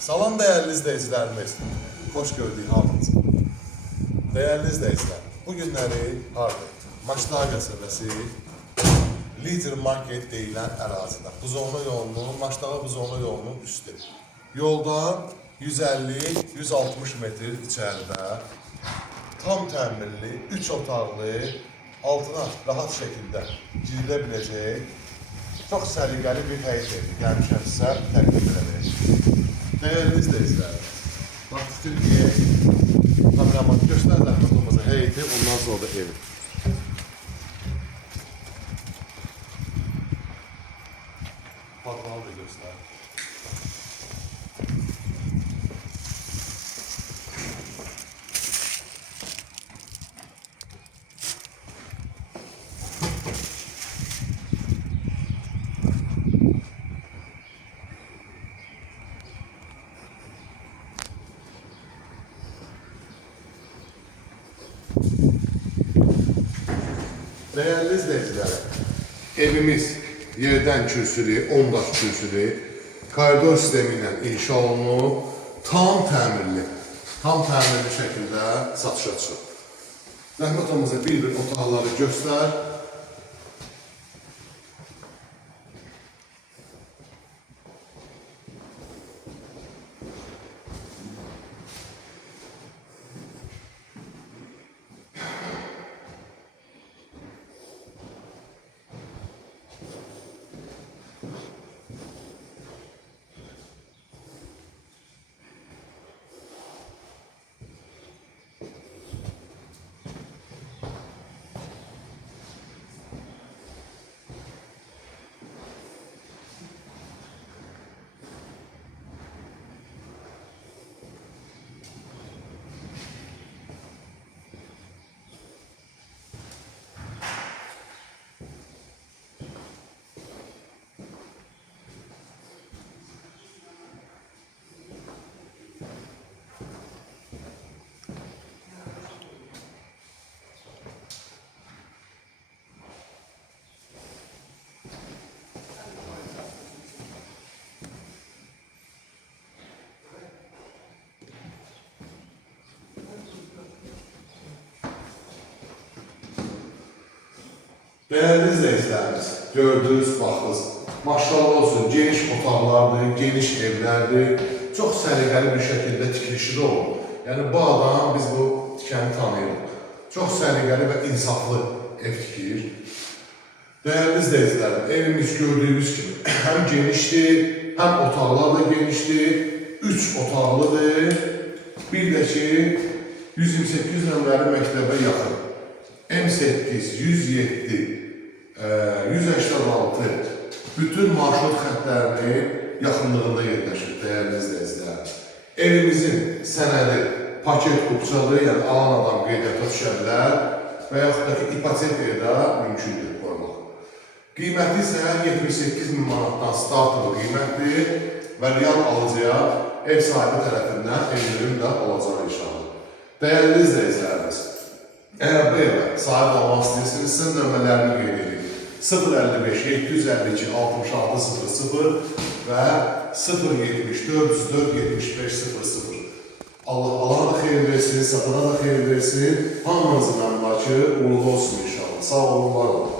Salam değerli izleyicilerimiz, hoş gördük hamınızı. Değerli izleyiciler, bu günləri harda? Maçlar qəsəbəsi, Lider Market deyilən ərazidə. Buzovna yolunun, Maçdağa Buzovna yolunun üstü. Yoldan 150-160 metr içəridə tam təmirli, 3 otaqlı, altına rahat şəkildə girilə biləcək çox səliqəli bir həyət evi. Gəlmişəm sizə təqdim edəcək. Değerli izleyiciler, bak Türkiye kameraman göster zahmet olmasa heyeti, ondan sonra da evi. Portalı da göster. Değerli izleyiciler, evimiz yerden kürsülü, 10 daş kürsülü, koridor sistemiyle inşa olunub, tam təmirli şəkildə satışa çıxıb. Zəhmət olmasa bir otaqları göstər. Değerli izleyicilerimiz, gördünüz, baxdınız. Maşallah olsun, geniş otaqlardır, geniş evlerdir. Çok səliqəli bir şekilde tikilişi də olur. Yani bu adam, biz bu tikəni tanıyırıq. Çok səliqəli ve insaflı ev tikir. Değerli izleyicilerim, evimiz gördüğünüz gibi hem geniştir, hem otaqlar da geniştir. 3 otaqlıdır. Bir də ki, 128 nömrəli məktəbə yaxın. M8, 107, 186 bütün marşrut xətlərinin yaxınlığında yerləşir, değerli izləyicilər. Evimizin sənədi paket qupçadır, yəni alan adam qeydiyyata düşə bilər və yaxud da ki, ipotekaya da mümkündür qoymaq. Qiyməti isə 78.000 manatdan startlı qiymətdir və real alıcıya ev sahibi tərəfindən endirim də olacaq inşallah. Değerli izləyicilərimiz, eğer bu eve sahip olmak istəyirsinizsə, nömrələrini qeyd edin. 055 752 66 00 və 070 404 75 00. Allah alana da xeyir versin, satana da xeyir versin. Hamınızın məmlakı uğurlu olsun inşallah. Sağ olun, var olun.